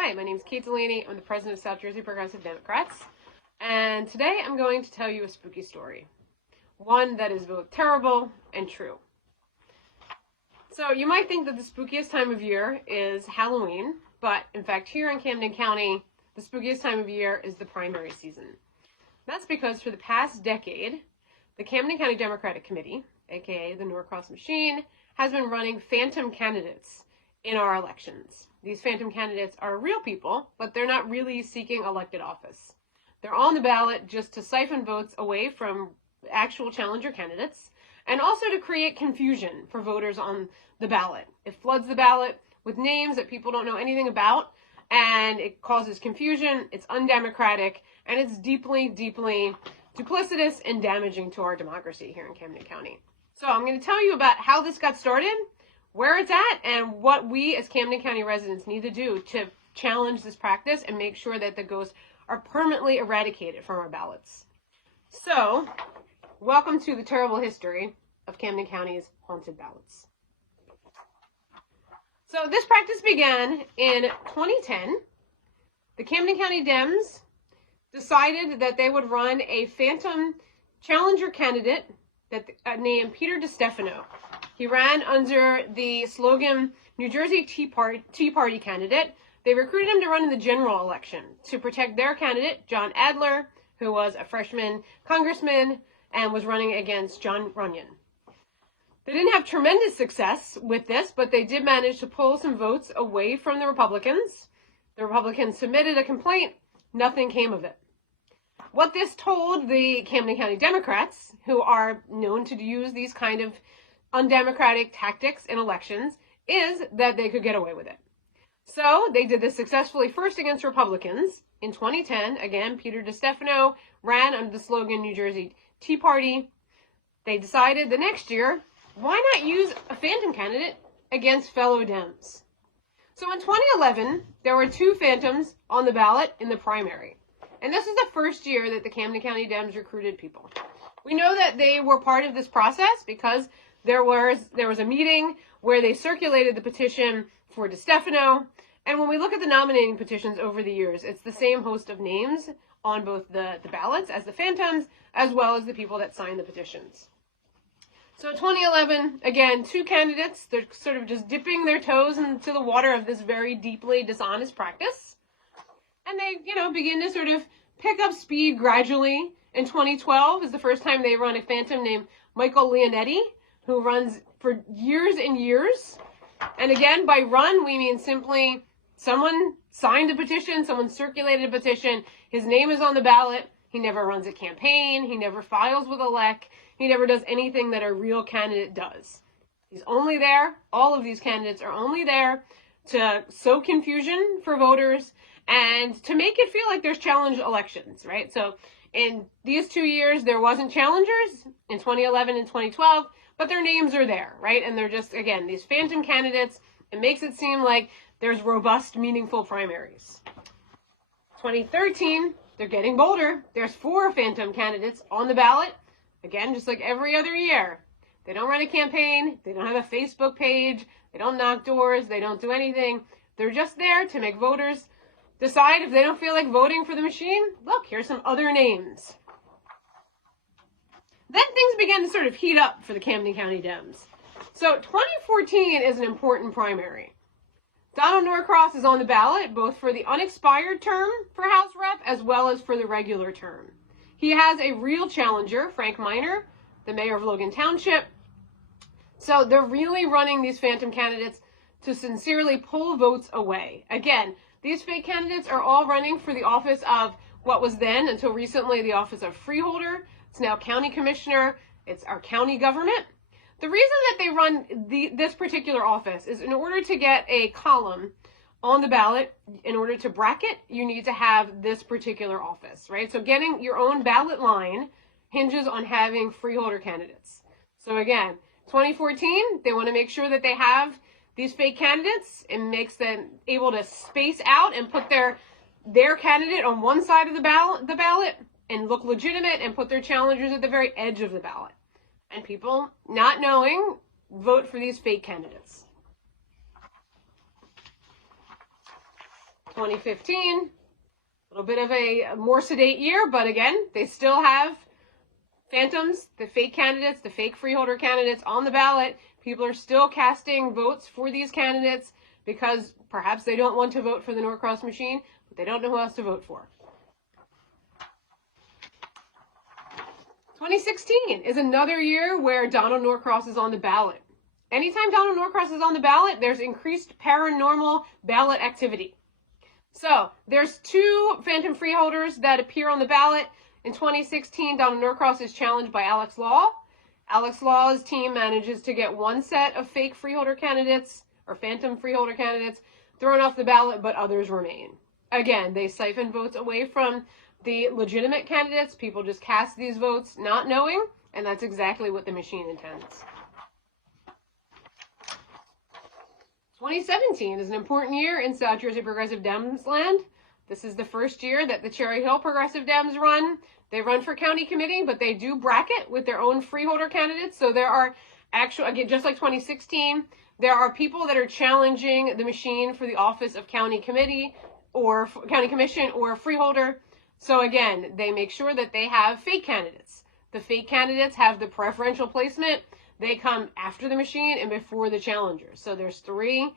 Hi, my name is Delany. I'm the president of South Jersey Progressive Democrats, and today I'm going to tell you a spooky story. One that is both terrible and true. So you might think that the spookiest time of year is Halloween, but in fact here in Camden County, the spookiest time of year is the primary season. That's because for the past decade, the Camden County Democratic Committee, aka the Norcross Machine, has been running phantom candidates in our elections. These phantom candidates are real people, but they're not really seeking elected office. They're on the ballot just to siphon votes away from actual challenger candidates, and also to create confusion for voters on the ballot. It floods the ballot with names that people don't know anything about, and it causes confusion. It's undemocratic, and it's deeply, deeply duplicitous and damaging to our democracy here in Camden County. So I'm going to tell you about how this got started, where it's at, and what we as Camden County residents need to do to challenge this practice and make sure that the ghosts are permanently eradicated from our ballots. So, welcome to the terrible history of Camden County's haunted ballots. So this practice began in 2010. The Camden County Dems decided that they would run a phantom challenger candidate named Peter DiStefano. He ran under the slogan, New Jersey Tea Party candidate. They recruited him to run in the general election to protect their candidate, John Adler, who was a freshman congressman and was running against John Runyon. They didn't have tremendous success with this, but they did manage to pull some votes away from the Republicans. The Republicans submitted a complaint. Nothing came of it. What this told the Camden County Democrats, who are known to use these kind of undemocratic tactics in elections, is that they could get away with it. So they did this successfully first against Republicans. In 2010, again, Peter DiStefano ran under the slogan New Jersey Tea Party. They decided the next year, why not use a phantom candidate against fellow Dems? So in 2011, there were two phantoms on the ballot in the primary. And this is the first year that the Camden County Dems recruited people. We know that they were part of this process because there was a meeting where they circulated the petition for DiStefano. And when we look at the nominating petitions over the years, it's the same host of names on both the ballots as the phantoms, as well as the people that signed the petitions. So in 2011, again, two candidates, they're sort of just dipping their toes into the water of this very deeply dishonest practice. And they, begin to sort of pick up speed gradually. In 2012 is the first time they run a phantom named Michael Leonetti, who runs for years and years. And again, by run, we mean simply someone signed a petition, someone circulated a petition, his name is on the ballot, he never runs a campaign, he never files with elect, he never does anything that a real candidate does. He's only there, all of these candidates are only there to sow confusion for voters and to make it feel like there's challenge elections, right? So in these 2 years, there wasn't challengers in 2011 and 2012, but their names are there, right? And they're just, again, these phantom candidates. It makes it seem like there's robust, meaningful primaries. 2013, they're getting bolder. There's 4 phantom candidates on the ballot. Again, just like every other year. They don't run a campaign. They don't have a Facebook page. They don't knock doors. They don't do anything. They're just there to make voters decide if they don't feel like voting for the machine. Look, here's some other names. Then things began to sort of heat up for the Camden County Dems. So 2014 is an important primary. Donald Norcross is on the ballot, both for the unexpired term for House Rep, as well as for the regular term. He has a real challenger, Frank Miner, the mayor of Logan Township. So they're really running these phantom candidates to sincerely pull votes away. Again, these fake candidates are all running for the office of what was then, until recently, the office of freeholder. It's now county commissioner. It's our county government. The reason that they run this particular office is in order to get a column on the ballot, in order to bracket, you need to have this particular office, right? So getting your own ballot line hinges on having freeholder candidates. So again, 2014, they want to make sure that they have these fake candidates. It makes them able to space out and put their candidate on one side of the ballot and look legitimate, and put their challengers at the very edge of the ballot. And people, not knowing, vote for these fake candidates. 2015, a little bit of a more sedate year, but again, they still have phantoms, the fake candidates, the fake freeholder candidates on the ballot. People are still casting votes for these candidates because perhaps they don't want to vote for the Norcross machine, but they don't know who else to vote for. 2016 is another year where Donald Norcross is on the ballot. Anytime Donald Norcross is on the ballot, there's increased paranormal ballot activity. So there's 2 phantom freeholders that appear on the ballot. In 2016, Donald Norcross is challenged by Alex Law. Alex Law's team manages to get 1 set of fake freeholder candidates, or phantom freeholder candidates, thrown off the ballot, but others remain. Again, they siphon votes away from the legitimate candidates. People just cast these votes not knowing, and that's exactly what the machine intends. 2017 is an important year in South Jersey Progressive Dems land. This is the first year that the Cherry Hill Progressive Dems run. They run for county committee, but they do bracket with their own freeholder candidates. So there are again, just like 2016, there are people that are challenging the machine for the office of county committee or county commission or freeholder. So again, they make sure that they have fake candidates. The fake candidates have the preferential placement. They come after the machine and before the challengers. So there's 3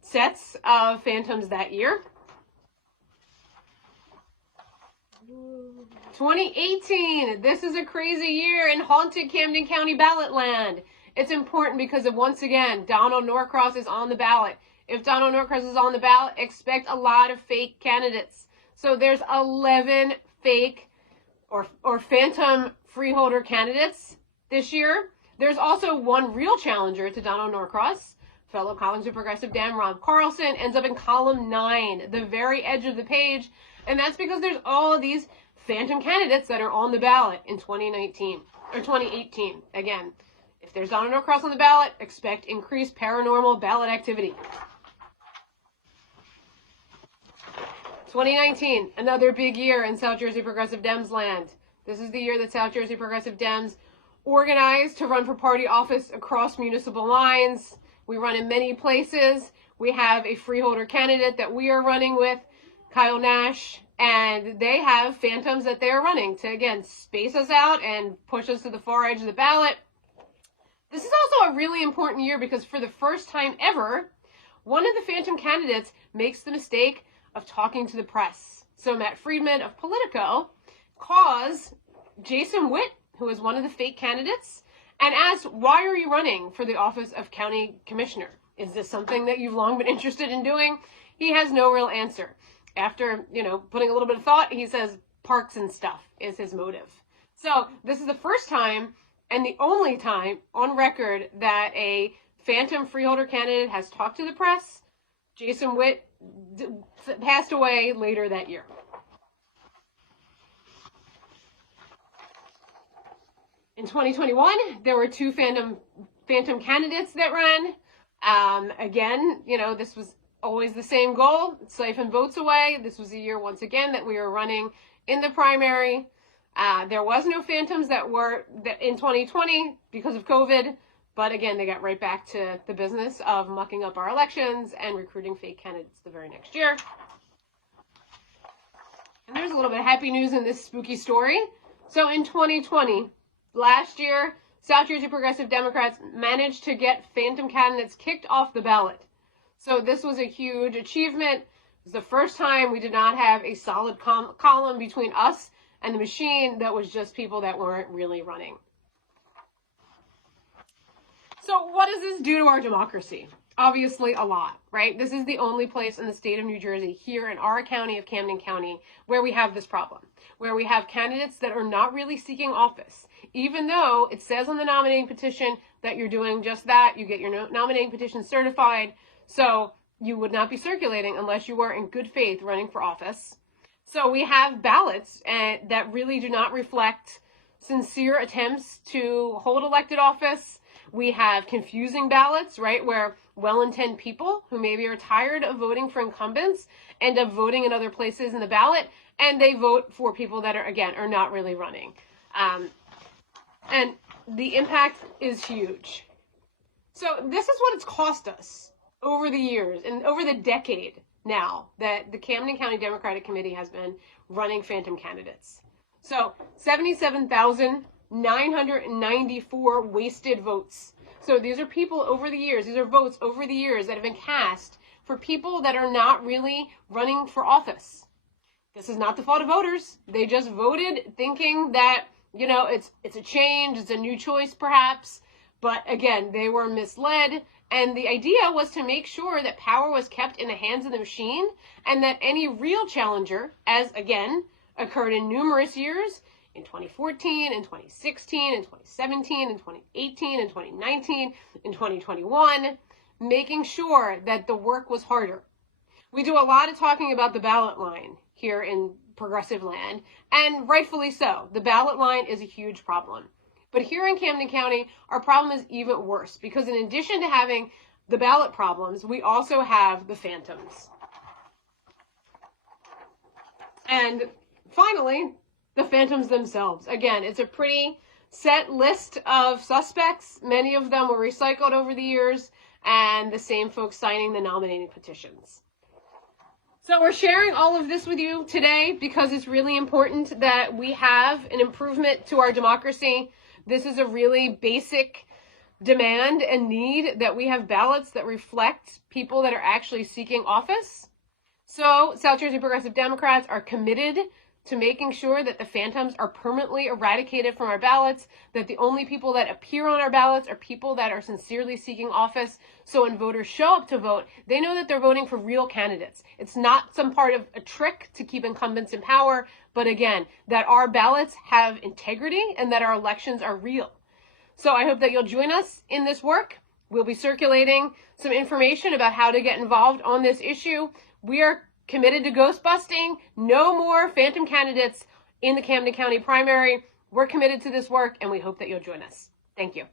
sets of phantoms that year. 2018, this is a crazy year in haunted Camden County ballot land. It's important because of, once again, Donald Norcross is on the ballot. If Donald Norcross is on the ballot, expect a lot of fake candidates. So there's 11 fake or phantom freeholder candidates this year. There's also 1 real challenger to Donald Norcross. Fellow Collingwood Progressive Dem Ron Carlson ends up in column 9, the very edge of the page. And that's because there's all these phantom candidates that are on the ballot in 2019 or 2018. Again, if there's Donald Norcross on the ballot, expect increased paranormal ballot activity. 2019, another big year in South Jersey Progressive Dems land. This is the year that South Jersey Progressive Dems organized to run for party office across municipal lines. We run in many places. We have a freeholder candidate that we are running with, Kyle Nash, and they have phantoms that they're running to, again, space us out and push us to the far edge of the ballot. This is also a really important year because for the first time ever, one of the phantom candidates makes the mistake of talking to the press. So Matt Friedman of Politico calls Jason Witt, who is one of the fake candidates, and asks, why are you running for the office of county commissioner? Is this something that you've long been interested in doing? He has no real answer. After, putting a little bit of thought, he says parks and stuff is his motive. So this is the first time and the only time on record that a phantom freeholder candidate has talked to the press. Jason Witt passed away later that year. In 2021, there were 2 phantom candidates that ran. Again, this was always the same goal, siphon votes away. This was a year, once again, that we were running in the primary. There was no phantoms that were in 2020 because of COVID, but again, they got right back to the business of mucking up our elections and recruiting fake candidates the very next year. And there's a little bit of happy news in this spooky story. So in 2020, last year, South Jersey Progressive Democrats managed to get phantom candidates kicked off the ballot. So this was a huge achievement. It was the first time we did not have a solid column between us and the machine that was just people that weren't really running. So what does this do to our democracy? Obviously a lot, right? This is the only place in the state of New Jersey, here in our county of Camden County, where we have this problem, where we have candidates that are not really seeking office, even though it says on the nominating petition that you're doing just that. You get your nominating petition certified, so you would not be circulating unless you were in good faith running for office. So we have ballots that really do not reflect sincere attempts to hold elected office. We have confusing ballots, right, where well-intended people who maybe are tired of voting for incumbents end up voting in other places in the ballot, and they vote for people that are not really running. And the impact is huge. So this is what it's cost us over the years and over the decade now that the Camden County Democratic Committee has been running phantom candidates. So 77,994 wasted votes. So these are people over the years, these are votes over the years that have been cast for people that are not really running for office. This is not the fault of voters. They just voted thinking that, you know, it's a change, it's a new choice perhaps. But again, they were misled. And the idea was to make sure that power was kept in the hands of the machine and that any real challenger, as again occurred in numerous years, in 2014, in 2016, in 2017, in 2018, in 2019, in 2021, making sure that the work was harder. We do a lot of talking about the ballot line here in progressive land, and rightfully so. The ballot line is a huge problem. But here in Camden County, our problem is even worse because in addition to having the ballot problems, we also have the phantoms. And finally, the phantoms themselves. Again, it's a pretty set list of suspects. Many of them were recycled over the years, and the same folks signing the nominating petitions. So we're sharing all of this with you today because it's really important that we have an improvement to our democracy. This is a really basic demand and need that we have ballots that reflect people that are actually seeking office. So South Jersey Progressive Democrats are committed to making sure that the phantoms are permanently eradicated from our ballots, that the only people that appear on our ballots are people that are sincerely seeking office. So when voters show up to vote, they know that they're voting for real candidates. It's not some part of a trick to keep incumbents in power, but again, that our ballots have integrity and that our elections are real. So I hope that you'll join us in this work. We'll be circulating some information about how to get involved on this issue. We are committed to ghost busting. No more phantom candidates in the Camden County primary. We're committed to this work, and we hope that you'll join us. Thank you.